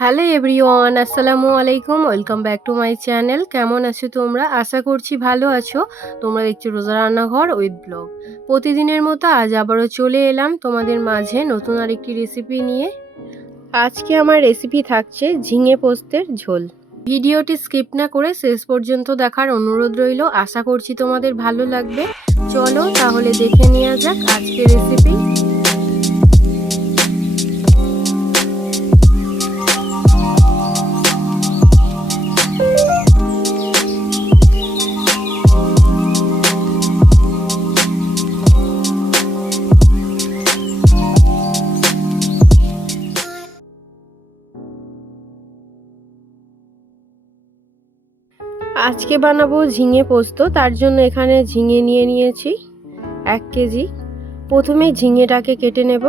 Hello everyone, আসসালামু আলাইকুম। Welcome back to my channel. কেমন আছো তোমরা? আশা করছি ভালো আছো। তোমরা দেখছো রোজা রান্নাঘর উইথ ব্লগ। প্রতিদিনের মতো আজ আবারও চলে এলাম তোমাদের মাঝে নতুন আরেকটি রেসিপি নিয়ে। আজকে আমার রেসিপি থাকছে ঝিঙে পোস্তের ঝোল। ভিডিওটি স্কিপ না করে শেষ পর্যন্ত দেখার অনুরোধ রইল। আশা করছি তোমাদের ভালো লাগবে। চলো তাহলে দেখে নেওয়া যাক আজকের রেসিপি। আজকে বানাবো ঝিঙে পোস্ত। তার জন্য এখানে ঝিঙে নিয়ে নিয়েছি 1 কেজি। প্রথমে ঝিঙেটাকে কেটে নেব।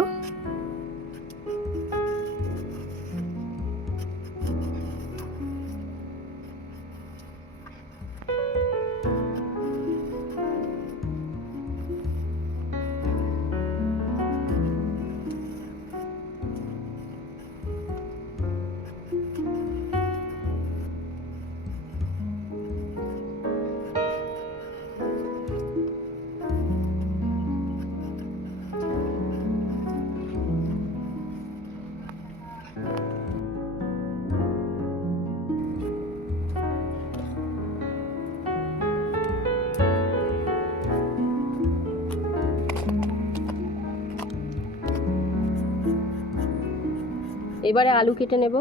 এবারে আলু কেটে নেব।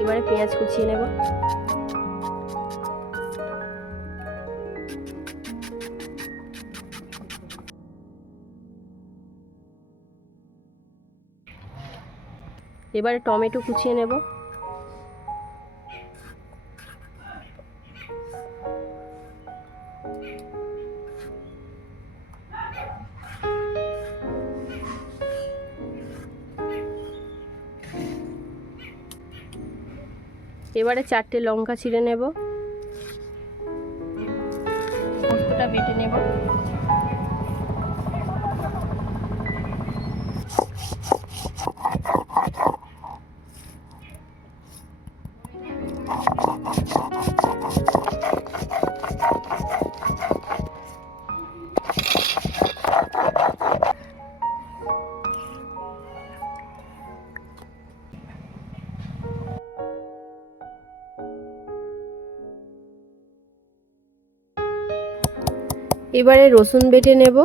এবারে পেঁয়াজ কুচিয়ে নেব। এবারে টমেটো কুচিয়ে নেব। এবারে 4টে লঙ্কা ছিঁড়ে নেব। পোস্তটা বেটে নেব। এবারে রসুন বেটে নেব।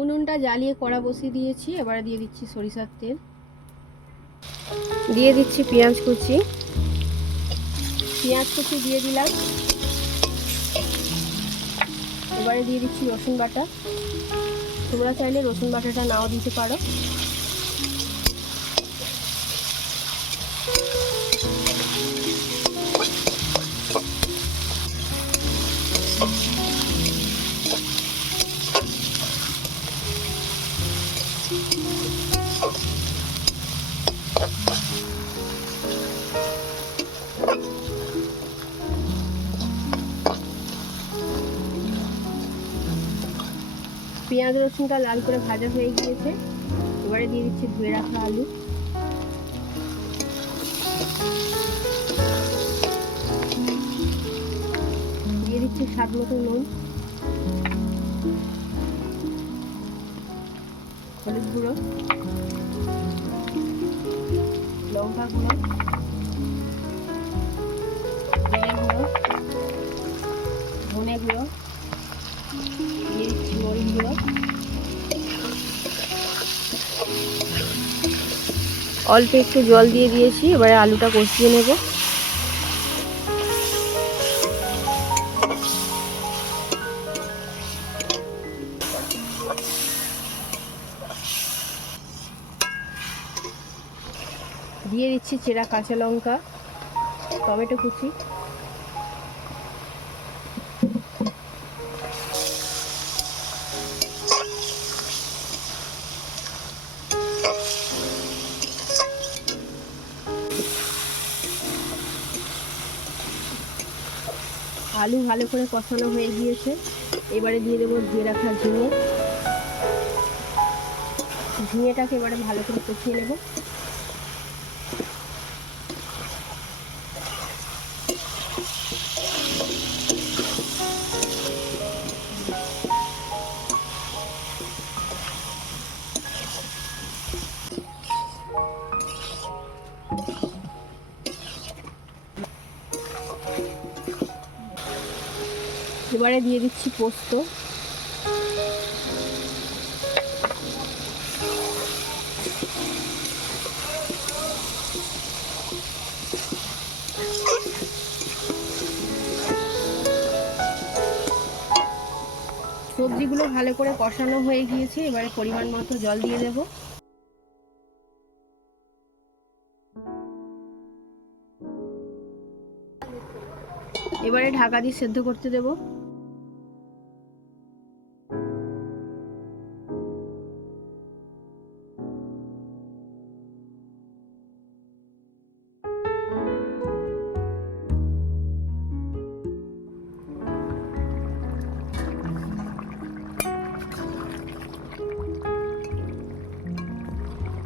উনুনটা জ্বালিয়ে কড়া বসিয়ে দিয়েছি। এবারে দিয়ে দিচ্ছি সরিষার তেল, দিয়ে দিচ্ছি পেঁয়াজ কুচি। পেঁয়াজ কুচি দিয়ে দিলাম। এবারে দিয়ে দিচ্ছি রসুন বাটা। তোমরা চাইলে রসুন বাটাটা নাও দিতে পারো। পেঁয়াজ রসুনটা লাল করে ভাজা হয়ে গিয়েছে। এবারে দিয়ে দিচ্ছি ধুয়ে রাখা আলু। দিয়ে দিচ্ছি স্বাদ মতো নুন, হলুদ গুঁড়ো, লঙ্কা গুঁড়ো, জিরে গুঁড়ো, ধনে গুঁড়ো, দিয়ে দিচ্ছি মরিচ গুঁড়ো, অল্প একটু জল দিয়ে দিয়েছি, এবারে আলুটা কষিয়ে নেব। দিয়ে দিচ্ছি চেরা কাঁচা লঙ্কা, টমেটো কুচি, আলু ভালো করে কষানো হয়ে গিয়েছে, এবারে দিয়ে দেবো ধুয়ে রাখা ঝিঙে। ঝিঙেটাকে এবারে ভালো করে কষিয়ে নেব। এবারে দিয়ে দিচ্ছি পোস্ত। সবজিগুলো ভালো করে কষানো হয়ে গিয়েছে, এবারে পরিমাণ মতো জল দিয়ে দেব। এবারে ঢাকা দিয়ে সেদ্ধ করতে দেব।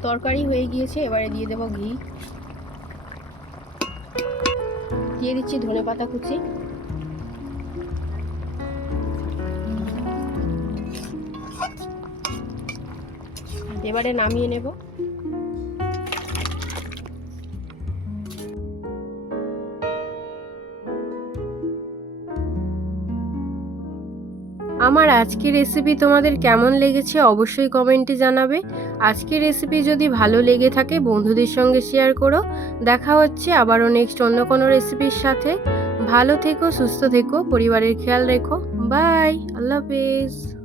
তরকারি হয়ে গিয়েছে, এবারে দিয়ে দেব ঘি, দিয়ে দিচ্ছি ধনেপাতা কুচি, এবারে নামিয়ে নেব। আমার আজকের রেসিপি তোমাদের কেমন লেগেছে অবশ্যই কমেন্টে জানাবে। আজকের রেসিপি যদি ভালো লেগে থাকে বন্ধুদের সঙ্গে শেয়ার করো। দেখা হচ্ছে আবারও নেক্সট অন্য কোনো রেসিপির সাথে। ভালো থেকো, সুস্থ থেকো, পরিবারের খেয়াল রেখো। বাই, আল্লাহ হাফেজ।